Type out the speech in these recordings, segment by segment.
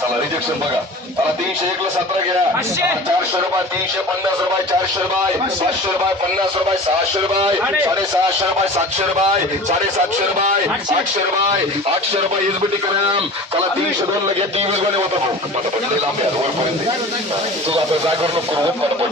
चला रिजेक्शन बघा. मला तीनशे एक ला सतरा घ्या. चारशे रुपये तीनशे पन्नास रुपये चारशे रुपये पाचशे. रुपये पन्नास रुपये सहाशे रुपये साडेसहाशे रुपये सातशे रुपये साडेसातशे रुपये आठशे. रुपये आठशे रुपये एसबीटी कराम चला तीनशे दोन ला घ्या तेवीसमध्ये होता भाऊ पटापट लई लांब आहे वरपर्यंत. तुझा आता जागेवर नको करू पटापट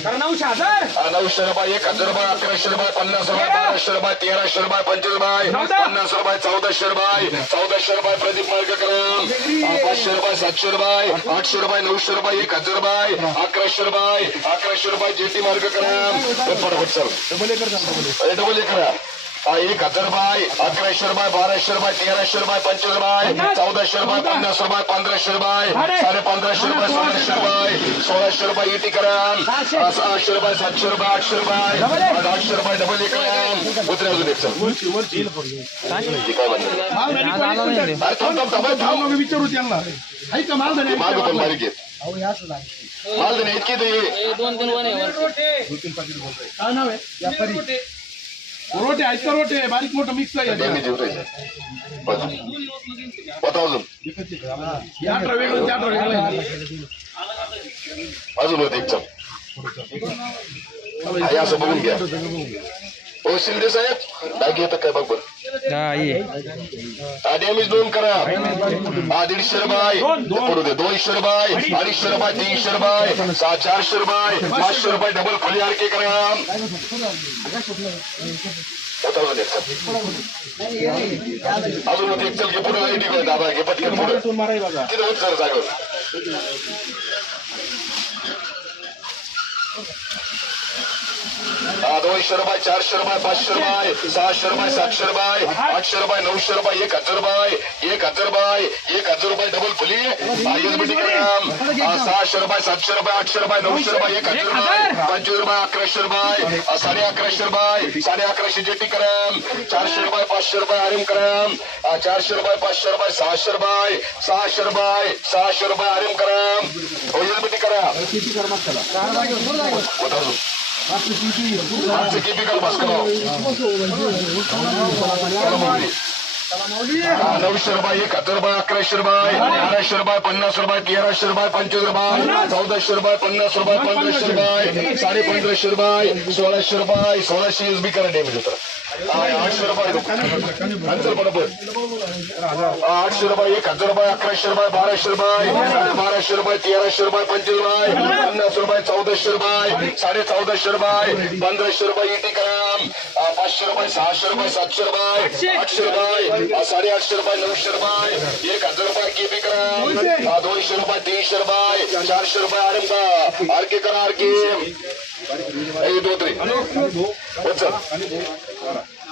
हा, नऊशे रुपये एक हजार रुपये अकराशे रुपये पन्नास रुपये बाराशे रुपये तेराशे रुपये पंचवीस रुपये पन्नास रुपये चौदाशे रुपये चौदाशे रुपये प्रदीप मार्गक्रम पाचशे रुपये सातशे रुपये आठशे रुपये नऊशे रुपये एक हजार रुपये अकराशे रुपये अकराशे रुपये जेटी फटाफट सर डबल करा एक हजार रुपये अकराशे रुपये बाराशे रुपये तेराशे रुपये पंचवीस रुपये चौदाशे रुपये पन्नास रुपये पंधराशे रुपये साडे पंधराशे रुपये सोळाशे रुपये सोळाशे रुपये इटी कराम सहाशे रुपये सातशे रुपये आठशे रुपये आठशे रुपये डबल एक कराम उतरे अजून एक हे काय म्हणतात विचारू त्यांना. मागं पण बारीक आहेत माल इतकी दोन आहे काय नाव आहे? व्यापारी. रोटे आहेत का रोटे बारीक मोठं मिक्स आहे. अठरा वेगळं ते अठरा वेगळं. अजून होत एक असं बघून घ्या. हो शिंदे साहेब बॅग येतं काय बघ बरं. आधी आम्ही दोन करा. हा दीडशे रुपये करू दे. दोनशे रुपये अडीचशे रुपये तीनशे रुपये सहा चारशे रुपये पाचशे रुपये डबल फुली आरके करा. अजून एक चल. घे पुढे आयडी घे दादा घे पटकन पुढे. तिथे होत सर जागेवर दोनशे रुपये चारशे रुपये पाचशे रुपये सहाशे रुपये सातशे रुपये आठशे रुपये नऊशे रुपये एक हजार रुपये एक हजार रुपये एक हजार रुपये डबल फुली. सहाशे रुपये सातशे रुपये आठशे रुपये नऊशे रुपये एक हजार रुपये पंचवीस रुपये अकराशे रुपये साडे अकराशे रुपये साडे अकराशे जेटी कराम चारशे रुपये पाचशे रुपये आरिम कराम चारशे रुपये पाचशे रुपये सहाशे रुपये सहाशे रुपये सहाशे रुपये आरिम कराम एसबीटी करा. होत किती नऊशे रुपये एकाहत्तर रुपये अकराशे रुपये बाराशे रुपये पन्नास रुपये तेराशे रुपये पंचवीस रुपये चौदाशे रुपये पन्नास रुपये पंधराशे रुपये साडे पंधराशे रुपये सोळाशे रुपये सोळाशे एस बी करा डॅमेज होतं आठशे रुपये. बरोबर आठशे रुपये एक हजार रुपये अकराशे रुपये बाराशे रुपये साडे बाराशे रुपये तेराशे रुपये पंचवीस रुपये पन्नास रुपये चौदाशे रुपये साडे चौदाशे रुपये पंधराशे रुपये इटी पाचशे रुपये सहाशे रुपये सातशे रुपये आठशे रुपये साडे आठशे रुपये नऊशे रुपये एक हजार रुपये केपी कराम दोनशे रुपये तीनशे रुपये चारशे रुपये आरंभ आरके करा आरके ए, चल.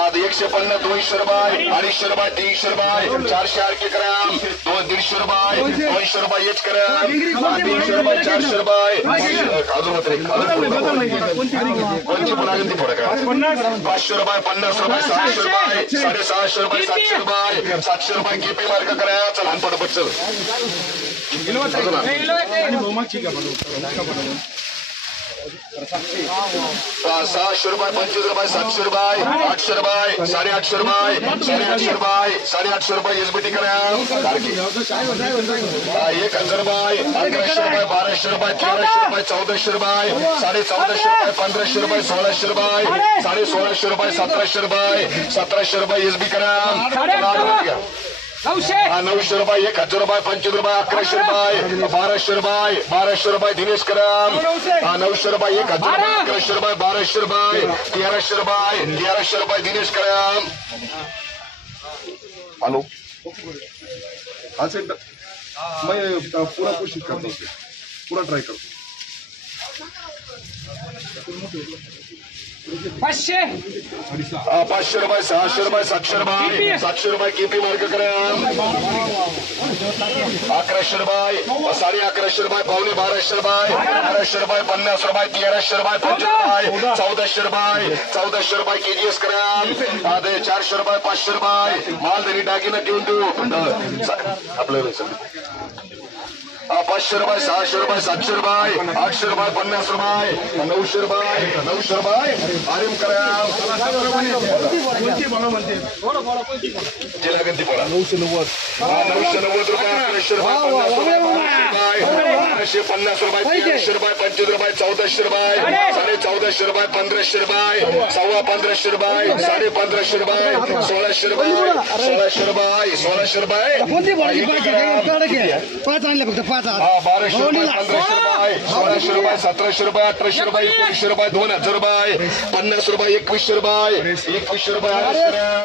आज एकशे पन्नास दोनशे रुपये अडीचशे रुपये तीनशे रुपये चारशे आरके ग्राम दोन दीडशे रुपये दोनशे रुपये एच ग्राम हा, तीनशे रुपये चारशे रुपये अजून होते कोणती पुन्हा ती पुढे का पाचशे रुपये पन्नास रुपये सहाशे रुपये साडेसहाशे रुपये सातशे रुपये सातशे रुपये केपी मार्क करा चल लहानपण बट सहाशे रुपये पंचवीस रुपये सातशे रुपये आठशे रुपये साडेआठशे रुपये साडेआठशे रुपये साडेआठशे रुपये एसबीटी करा. हा, एक हज़ार रुपये अकराशे रुपये बाराशे रुपये तेराशे रुपये चौदाशे रुपये साडे चौदाशे रुपये पंधराशे रुपये सोळाशे रुपये साडे सोळाशे रुपये सतराशे रुपये सतराशे रुपये एसबी करा हा, नऊशे रुपये एक हजार रुपये पंचवीस रुपये अकराशे रुपये बाराशे रुपये बाराशे रुपये दिनेश कराम हा, नऊशे रुपये एक हजार रुपये अकराशे रुपये बाराशे रुपये तेराशे रुपये तेराशे रुपये दिनेश कराम हॅलो. हाँ सेंटर. मैं अ, पूरा कोशिश करता. हूँ पूरा ट्राई करता. हूँ पाचशे. पाचशे रुपये सहाशे रुपये सातशे रुपये. सातशे रुपये किती मार्ग करा? अकराशे रुपये. साडे अकराशे रुपये पावणे बाराशे रुपये. बाराशे रुपये पन्नास रुपये तेराशे रुपये पंचवीस रुपये चौदाशे रुपये. चौदाशे रुपये केजीएस करा. आता चारशे रुपये पाचशे रुपये. माल तरी टाकीनं घेऊन देऊ आपलं पाचशे रुपये सहाशे रुपये सातशे रुपये आठशे रुपये पन्नास रुपये नऊशे रुपये नऊशे रुपये. आरिम करा गंती पडा नऊशे नव्वद नऊशे नव्वद रुपये अकराशे रुपये पन्नास रुपये तेराशे रुपये पंचवीस रुपये चौदाशे रुपये साडे चौदाशे रुपये पंधराशे रुपये सव्वा पंधराशे रुपये साडे पंधराशे रुपये सोळाशे रुपये सोळाशे रुपये सोळाशे रुपये. पाच आणले फक्त पाच. बाराशे रुपये पंधराशे रुपये सोळाशे रुपये सतराशे रुपये अठराशे रुपये एकोणीसशे रुपये दोन हजार रुपये पन्नास रुपये एकवीसशे रुपये एकवीसशे रुपये